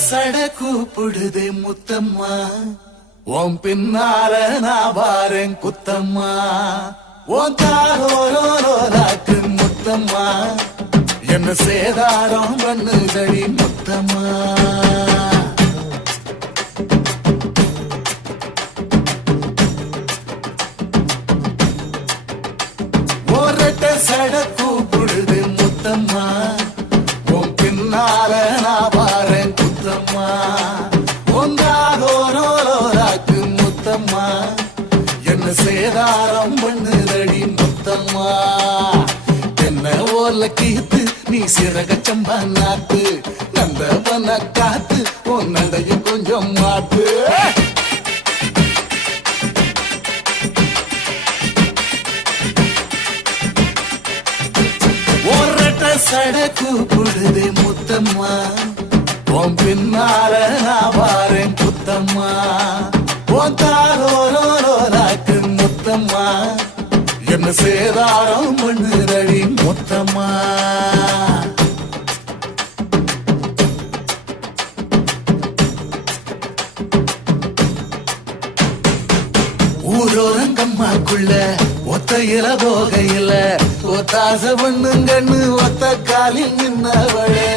சட கூப்பிடுதே முத்தம்மா, உன் பின்னால நான் வாரேன் குத்தம்மா. உன் தாரோராக்கு முத்தம்மா, என்ன சேதாரம் பண்ணுதடி முத்தம்மா. ஒரட்ட சட கூப்பிடுது முத்தம்மா, உன் பின்னால நான் வாரேன் குத்தம்மா. ஒன்றாரோராக்கு முத்தம்மா, என்ன சேதாரம் பண்ணுதடி முத்தம்மா. என்ன ஓல கீத்து நீ சிறக சம்பா நாத்து, நந்தவன காத்து உன் நடையும் கொஞ்சம் மாத்து. சட கூப்பிடுதே முத்தம்மா, உன் பின்னால நான் வாரேன் குத்தம்மா. உன் தாரோராக்கு முத்தம்மா, என்ன சேதாரம் பண்ணுதடி முத்தம்மா. ஊரோரங்கம்மாக்குள்ள ஒத்தையில போகையில ஒத்தாச பண்ணுங்கன்னு ஒத்த காலில் நின்னவளே.